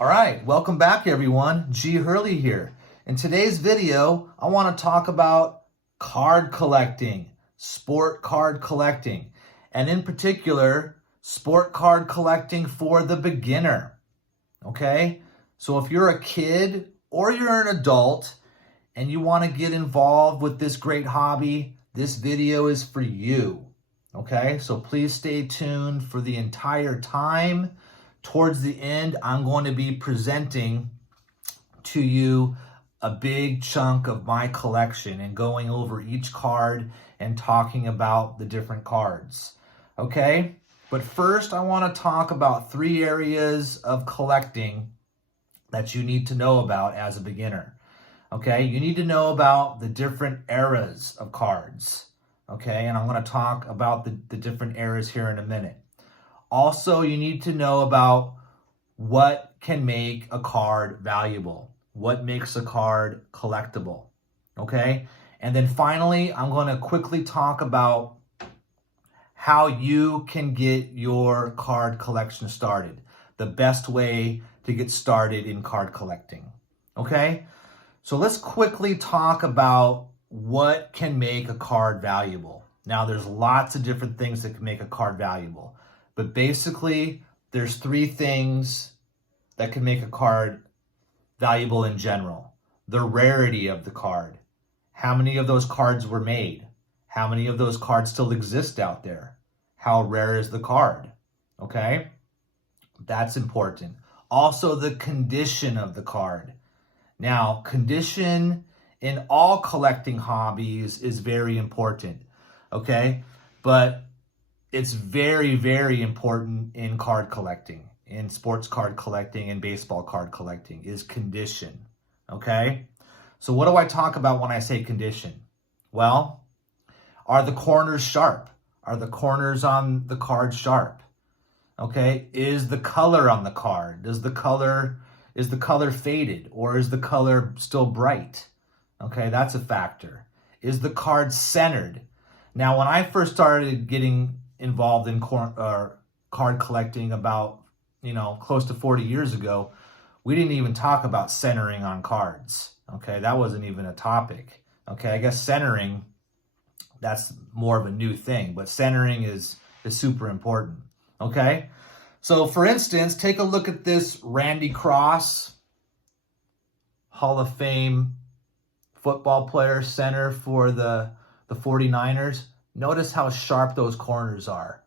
All right, welcome back everyone. G. Hurley here. In today's video, I want to talk about card collecting, sport card collecting, and in particular, sport card collecting for the beginner. Okay? So if you're a kid or you're an adult and you want to get involved with this great hobby, this video is for you. Okay? So please stay tuned for the entire time. Towards the end, I'm going to be presenting to you a big chunk of my collection and going over each card and talking about the different cards. Okay? But first, I want to talk about 3 areas of collecting that you need to know about as a beginner. Okay? You need to know about the different eras of cards. Okay? And I'm going to talk about the different eras here in a minute. Also, you need to know about what can make a card valuable, what makes a card collectible, okay? And then finally, I'm going to quickly talk about how you can get your card collection started, the best way to get started in card collecting, okay? So let's quickly talk about what can make a card valuable. Now, there's lots of different things that can make a card valuable. But basically, there's 3 things that can make a card valuable in general. The rarity of the card. How many of those cards were made? How many of those cards still exist out there? How rare is the card? Okay? That's important. Also, the condition of the card. Now, condition in all collecting hobbies is very important. Okay? But it's very, very important in card collecting, in sports card collecting and baseball card collecting, is condition, okay? So what do I talk about when I say condition? Well, are the corners sharp? Are the corners on the card sharp? Okay, is the color on the card? Is the color faded or is the color still bright? Okay, that's a factor. Is the card centered? Now, when I first started getting involved in card collecting about, close to 40 years ago, we didn't even talk about centering on cards. Okay, that wasn't even a topic. Okay, I guess centering, that's more of a new thing, but centering is super important. Okay, so for instance, take a look at this Randy Cross, Hall of Fame football player, center for the 49ers. Notice how sharp those corners are,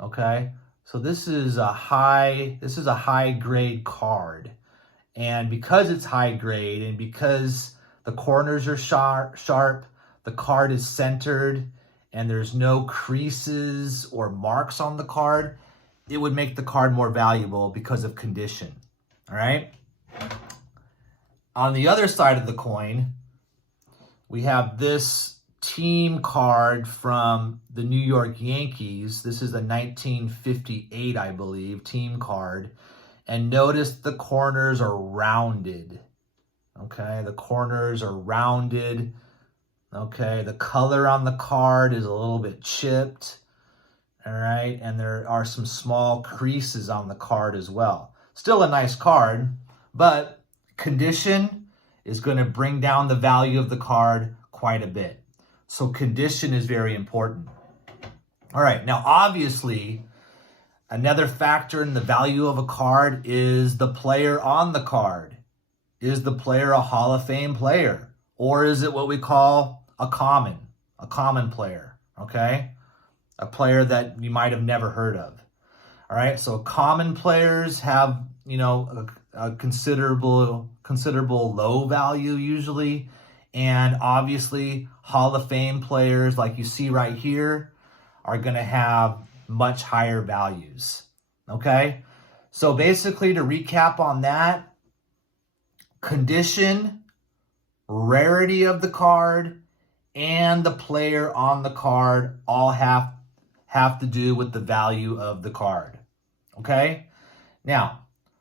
okay? So this is a high grade card. And because it's high grade and because the corners are sharp, the card is centered, and there's no creases or marks on the card, it would make the card more valuable because of condition, all right? On the other side of the coin, we have this team card from the New York Yankees. This is a 1958, I believe, team card. And notice the corners are rounded. Okay, the corners are rounded. Okay, the color on the card is a little bit chipped. All right, and there are some small creases on the card as well. Still a nice card, but condition is going to bring down the value of the card quite a bit. So condition is very important. All right, now obviously, another factor in the value of a card is the player on the card. Is the player a Hall of Fame player? Or is it what we call a common player, okay? A player that you might have never heard of. All right, so common players have, a considerable low value usually. And obviously, Hall of Fame players, like you see right here, are going to have much higher values, okay? So basically, to recap on that, condition, rarity of the card, and the player on the card all have to do with the value of the card, okay? Now,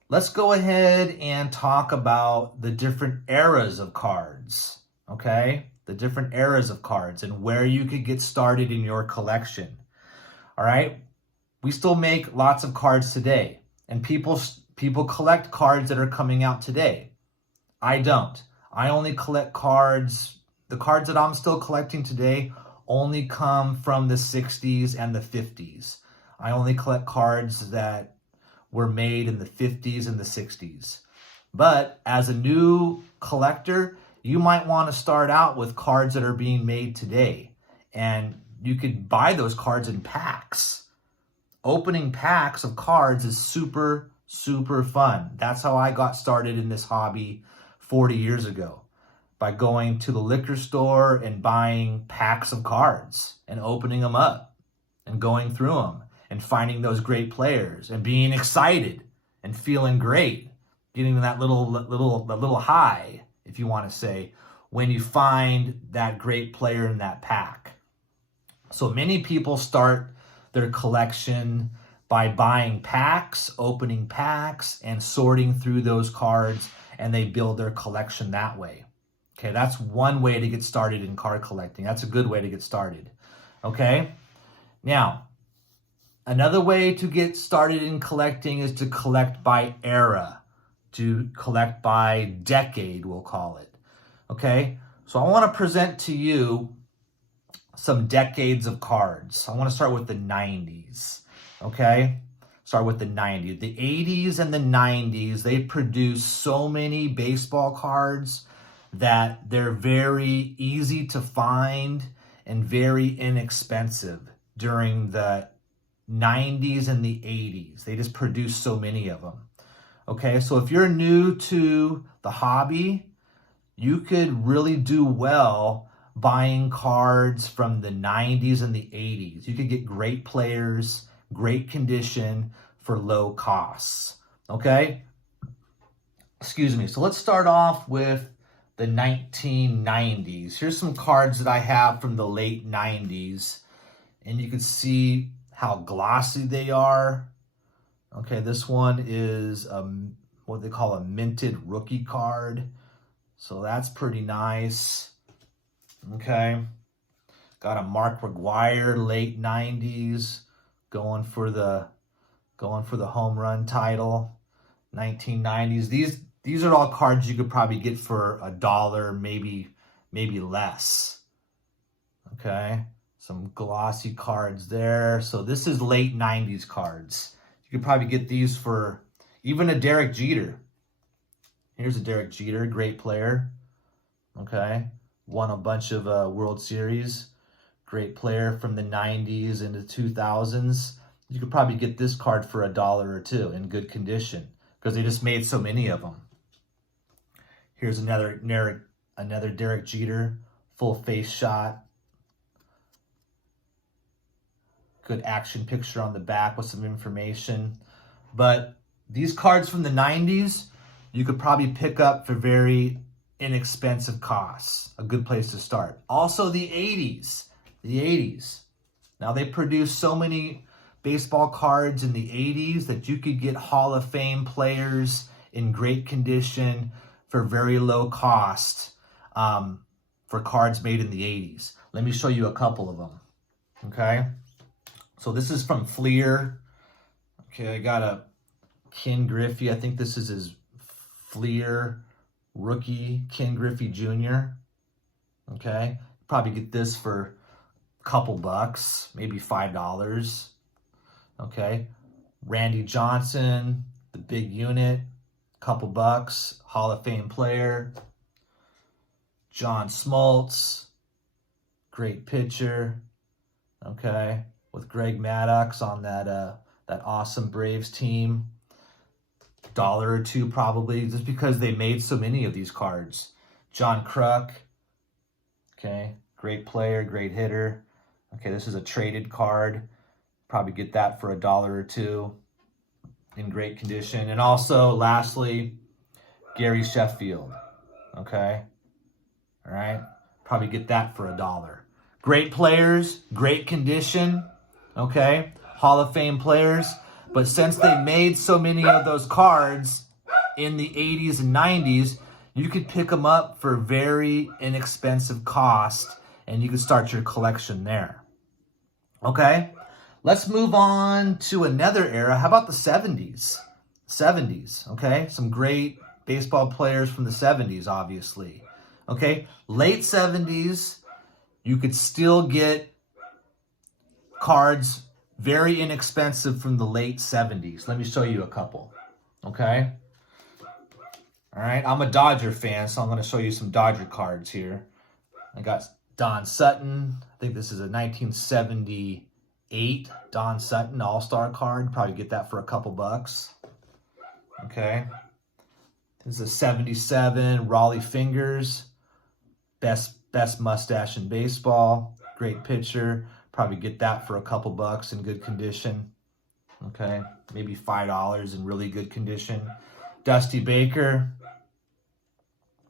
let's go ahead and talk about the different eras of cards. Okay, the different eras of cards and where you could get started in your collection. All right, we still make lots of cards today, and people people collect cards that are coming out today. I don't. I only collect cards, the cards that I'm still collecting today only come from the 60s and the 50s. I only collect cards that were made in the 50s and the 60s. But as a new collector, you might want to start out with cards that are being made today. And you could buy those cards in packs. Opening packs of cards is super, super fun. That's how I got started in this hobby 40 years ago, by going to the liquor store and buying packs of cards and opening them up and going through them and finding those great players and being excited and feeling great, getting that little high, if you want to say, when you find that great player in that pack. So many people start their collection by buying packs, opening packs, and sorting through those cards, and they build their collection that way. Okay, that's one way to get started in card collecting. That's a good way to get started. Okay, now, another way to get started in collecting is to collect by era, to collect by decade, we'll call it. Okay, so I want to present to you some decades of cards. I want to start with the 90s. Okay, start with the 90s. The 80s and the 90s, they produced so many baseball cards that they're very easy to find and very inexpensive during the 90s and the 80s. They just produced so many of them. Okay, so if you're new to the hobby, you could really do well buying cards from the 90s and the 80s. You could get great players, great condition for low costs. Okay? Excuse me. So let's start off with the 1990s. Here's some cards that I have from the late 90s. And you can see how glossy they are. Okay, this one is what they call a minted rookie card. So that's pretty nice. Okay. Got a Mark McGwire, late 90s, going for the home run title. 1990s. These are all cards you could probably get for $1, maybe less. Okay. Some glossy cards there. So this is late 90s cards. You could probably get these for even a Derek Jeter. Here's a Derek Jeter, great player. Okay. Won a bunch of World Series. Great player from the 90s into 2000s. You could probably get this card for $1 or $2 in good condition because they just made so many of them. Here's another Derek Jeter, full face shot. Good action picture on the back with some information. But these cards from the 90s, you could probably pick up for very inexpensive costs. A good place to start. Also the 80s. The 80s. Now they produced so many baseball cards in the 80s that you could get Hall of Fame players in great condition for very low cost for cards made in the 80s. Let me show you a couple of them. Okay. So this is from Fleer. Okay, I got a Ken Griffey. I think this is his Fleer rookie, Ken Griffey Jr. Okay, probably get this for a couple bucks, maybe $5. Okay, Randy Johnson, the big unit, couple bucks, Hall of Fame player. John Smoltz, great pitcher. Okay, with Greg Maddux on that awesome Braves team. $1 or $2 probably, just because they made so many of these cards. John Kruk, okay, great player, great hitter. Okay, this is a traded card. Probably get that for $1 or $2 in great condition. And also, lastly, Gary Sheffield, okay, all right, probably get that for $1. Great players, great condition, okay, Hall of Fame players. But since they made so many of those cards in the 80s and 90s, you could pick them up for very inexpensive cost, and you could start your collection there. Okay, let's move on to another era. How about the 70s? 70s, okay? Some great baseball players from the 70s, obviously, okay? Late 70s, you could still get cards very inexpensive from the late 70s. Let me show you a couple, okay? All right, I'm a Dodger fan, so I'm going to show you some Dodger cards here. I got Don Sutton. I think this is a 1978 Don Sutton All-Star card. Probably get that for a couple bucks. Okay. This is a 77 Raleigh Fingers. Best mustache in baseball. Great pitcher. Probably get that for a couple bucks in good condition. Okay. Maybe $5 in really good condition. Dusty Baker.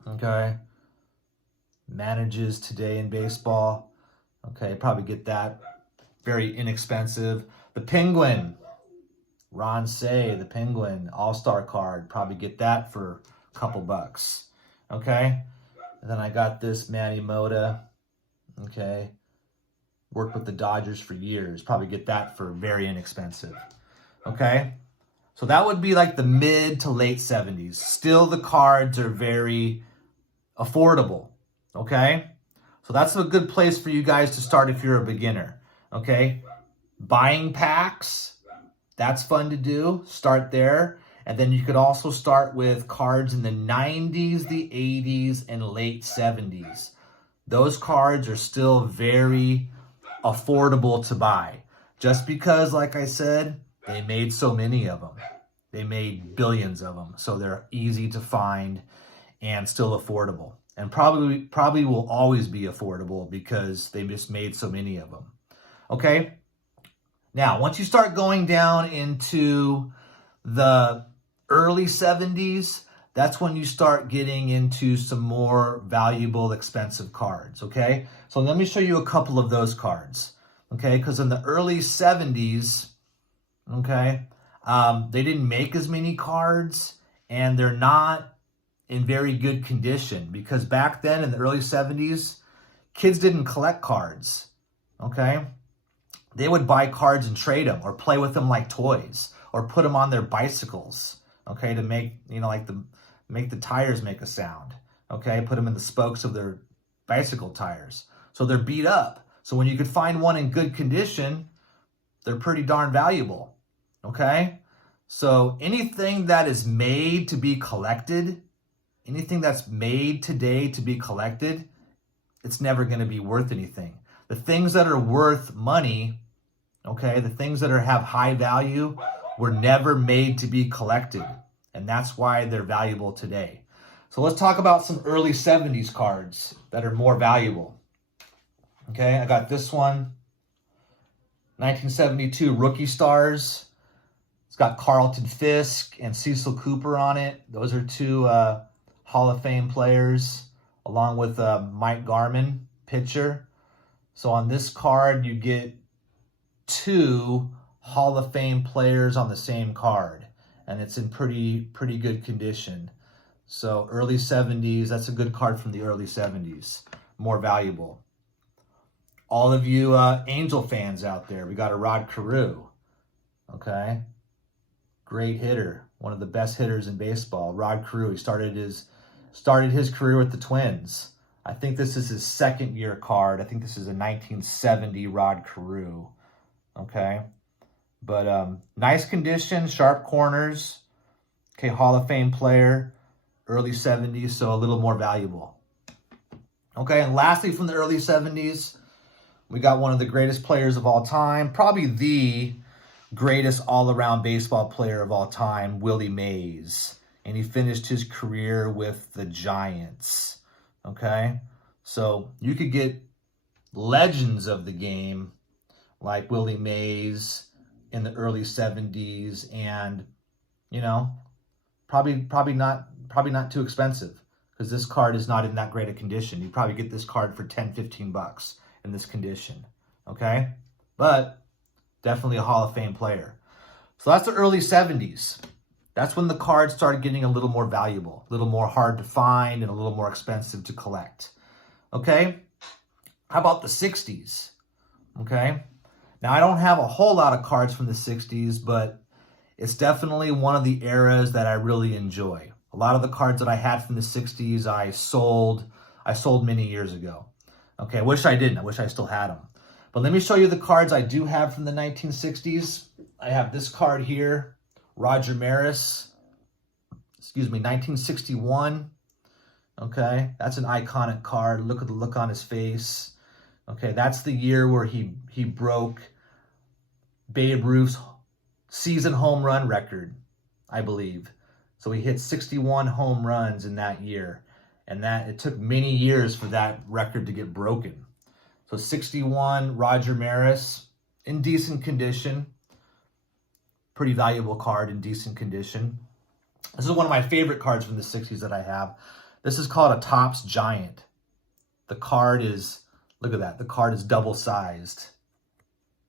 Okay. Manages today in baseball. Okay, probably get that. Very inexpensive. The Penguin. Ron Say, the Penguin. All-Star card. Probably get that for a couple bucks. Okay. And then I got this Manny Mota. Okay. Worked with the Dodgers for years. Probably get that for very inexpensive. Okay. So that would be like the mid to late 70s. Still the cards are very affordable. Okay. So that's a good place for you guys to start if you're a beginner. Okay. Buying packs. That's fun to do. Start there. And then you could also start with cards in the 90s, the 80s, and late 70s. Those cards are still very affordable to buy. Just because, like I said, they made so many of them. They made billions of them. So they're easy to find and still affordable. And probably will always be affordable because they just made so many of them. Okay? Now, once you start going down into the early 70s, that's when you start getting into some more valuable, expensive cards, okay? So let me show you a couple of those cards, okay? Because in the early 70s, okay, they didn't make as many cards, and they're not in very good condition because back then in the early 70s, kids didn't collect cards, okay? They would buy cards and trade them or play with them like toys or put them on their bicycles, okay, to make, make the tires make a sound, okay? Put them in the spokes of their bicycle tires. So they're beat up. So when you could find one in good condition, they're pretty darn valuable, okay? So anything that is made to be collected, anything that's made today to be collected, it's never going to be worth anything. The things that are worth money, okay, the things that have high value were never made to be collected. And that's why they're valuable today. So let's talk about some early 70s cards that are more valuable. Okay, I got this one. 1972 Rookie Stars. It's got Carlton Fisk and Cecil Cooper on it. Those are two Hall of Fame players, along with Mike Garman, pitcher. So on this card, you get two Hall of Fame players on the same card, and it's in pretty good condition. So early 70s, that's a good card from the early 70s, more valuable. All of you Angel fans out there, we got a Rod Carew, okay? Great hitter, one of the best hitters in baseball. Rod Carew, he started his career with the Twins. I think this is his second year card. I think this is a 1970 Rod Carew, okay? But nice condition, sharp corners, okay, Hall of Fame player, early 70s, so a little more valuable. Okay, and lastly from the early 70s, we got one of the greatest players of all time, probably the greatest all-around baseball player of all time, Willie Mays. And he finished his career with the Giants, okay? So you could get legends of the game like Willie Mays in the early 70s and, probably not too expensive because this card is not in that great a condition. You probably get this card for 10, 15 bucks in this condition, okay? But definitely a Hall of Fame player. So that's the early 70s. That's when the cards started getting a little more valuable, a little more hard to find, and a little more expensive to collect. Okay? How about the 60s? Okay? Now, I don't have a whole lot of cards from the 60s, but it's definitely one of the eras that I really enjoy. A lot of the cards that I had from the 60s, I sold many years ago. Okay, I wish I didn't. I wish I still had them. But let me show you the cards I do have from the 1960s. I have this card here, Roger Maris, 1961. Okay, that's an iconic card. Look at the look on his face. Okay, that's the year where he broke Babe Ruth's season home run record, I believe. So he hit 61 home runs in that year. And that it took many years for that record to get broken. So 61, Roger Maris, in decent condition. Pretty valuable card in decent condition. This is one of my favorite cards from the 60s that I have. This is called a Topps Giant. The card is, look at that, the card is double-sized.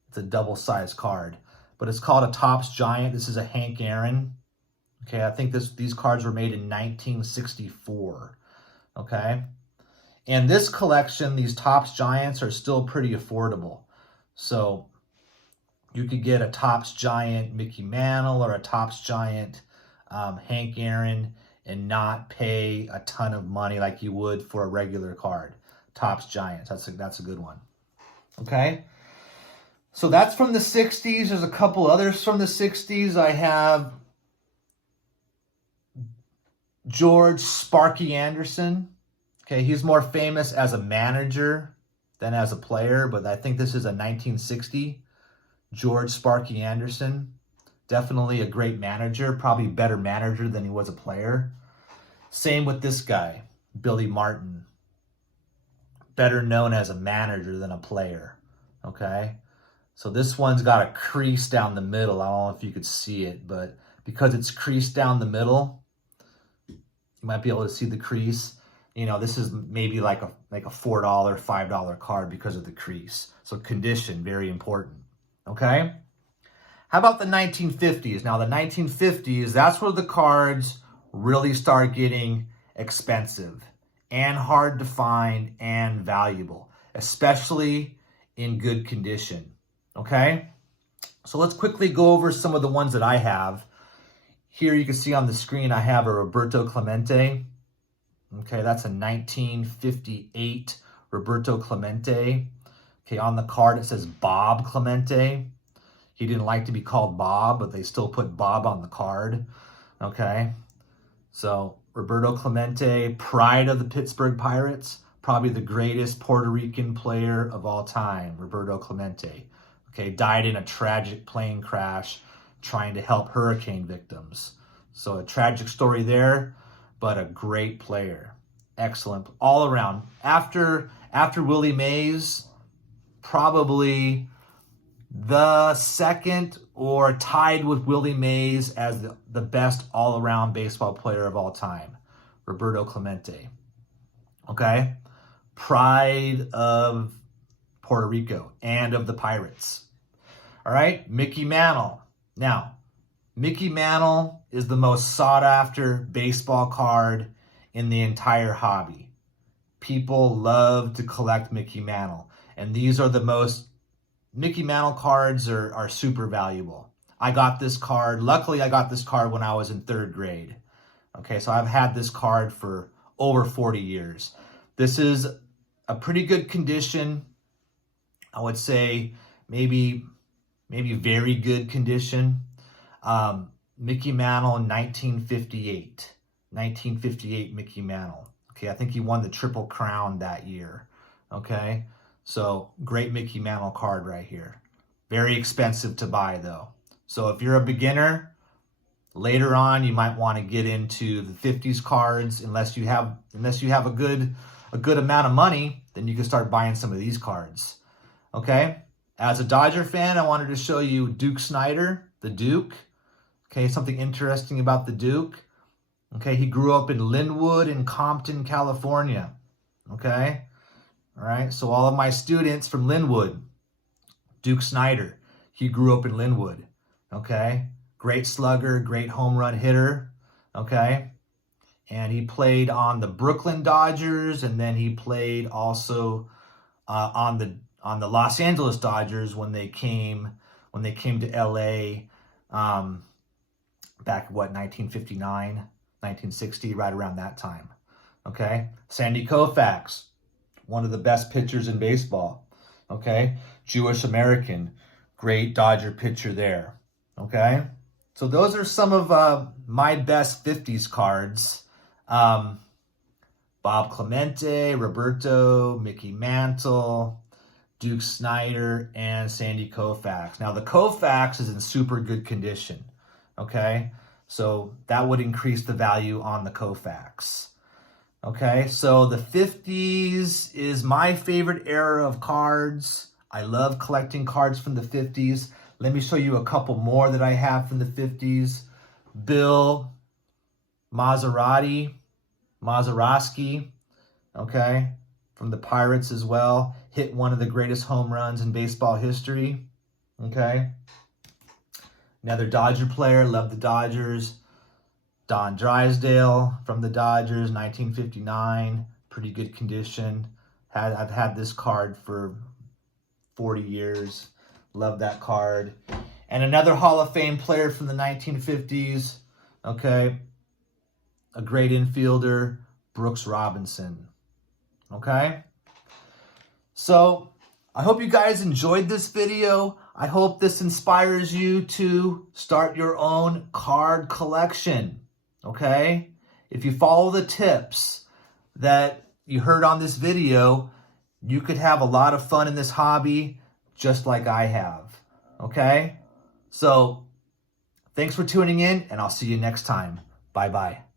It's a double-sized card. But it's called a Topps Giant. This is a Hank Aaron. Okay, I think these cards were made in 1964. Okay, and this collection, these Topps Giants, are still pretty affordable. So you could get a Topps Giant Mickey Mantle or a Topps Giant Hank Aaron and not pay a ton of money like you would for a regular card. Topps Giants, that's a good one. Okay, so that's from the 60s. There's a couple others from the 60s. I have George Sparky Anderson. Okay, he's more famous as a manager than as a player, but I think this is a 1960 George Sparky Anderson. Definitely a great manager, probably a better manager than he was a player. Same with this guy, Billy Martin. Better known as a manager than a player. Okay, so this one's got a crease down the middle. I don't know if you could see it, but because it's creased down the middle, you might be able to see the crease. You know, this is maybe like a $4, $5 card because of the crease. So condition, very important. Okay? How about the 1950s? Now, the 1950s, that's where the cards really start getting expensive and hard to find and valuable, especially in good condition. Okay? So let's quickly go over some of the ones that I have. Here you can see on the screen I have a Roberto Clemente. Okay, that's a 1958 Roberto Clemente. Okay, on the card it says Bob Clemente. He didn't like to be called Bob, but they still put Bob on the card. Okay, so Roberto Clemente, pride of the Pittsburgh Pirates, probably the greatest Puerto Rican player of all time, Roberto Clemente. Okay, died in a tragic plane crash trying to help hurricane victims. So a tragic story there, but a great player. Excellent all around. After Willie Mays, probably the second or tied with Willie Mays as the best all-around baseball player of all time, Roberto Clemente. Okay? Pride of Puerto Rico and of the Pirates. All right? Mickey Mantle. Now, Mickey Mantle is the most sought-after baseball card in the entire hobby. People love to collect Mickey Mantle. And these are the most... Mickey Mantle cards are super valuable. I got this card. Luckily, I got this card when I was in 3rd grade. Okay, so I've had this card for over 40 years. This is a pretty good condition. I would say maybe very good condition. Mickey Mantle in 1958. 1958 Mickey Mantle. Okay, I think he won the Triple Crown that year. Okay, so great Mickey Mantle card right here. Very expensive to buy though. So if you're a beginner, later on you might want to get into the 50s cards. Unless you have a good amount of money, then you can start buying some of these cards. Okay? As a Dodger fan, I wanted to show you Duke Snider, the Duke. Okay, something interesting about the Duke. Okay, he grew up in Linwood and Compton, California. Okay? All right, so all of my students from Linwood, Duke Snider, he grew up in Linwood. Okay? Great slugger, great home run hitter. Okay? And he played on the Brooklyn Dodgers, and then he played also on the Los Angeles Dodgers when they came to LA back, what, 1959, 1960, right around that time. Okay? Sandy Koufax, one of the best pitchers in baseball. Okay? Jewish American, great Dodger pitcher there. Okay? So those are some of my best 50s cards. Bob Clemente, Roberto, Mickey Mantle, Duke Snider, and Sandy Koufax. Now, the Koufax is in super good condition, okay? So that would increase the value on the Koufax. Okay, so the 50s is my favorite era of cards. I love collecting cards from the 50s. Let me show you a couple more that I have from the 50s. Bill Mazeroski, okay, from the Pirates as well. Hit one of the greatest home runs in baseball history, okay. Another Dodger player, love the Dodgers. Don Drysdale from the Dodgers, 1959, pretty good condition. I've had this card for 40 years. Love that card. And another Hall of Fame player from the 1950s, okay, a great infielder, Brooks Robinson, okay? So I hope you guys enjoyed this video. I hope this inspires you to start your own card collection, okay? If you follow the tips that you heard on this video, you could have a lot of fun in this hobby just like I have, okay? So thanks for tuning in, and I'll see you next time. Bye-bye.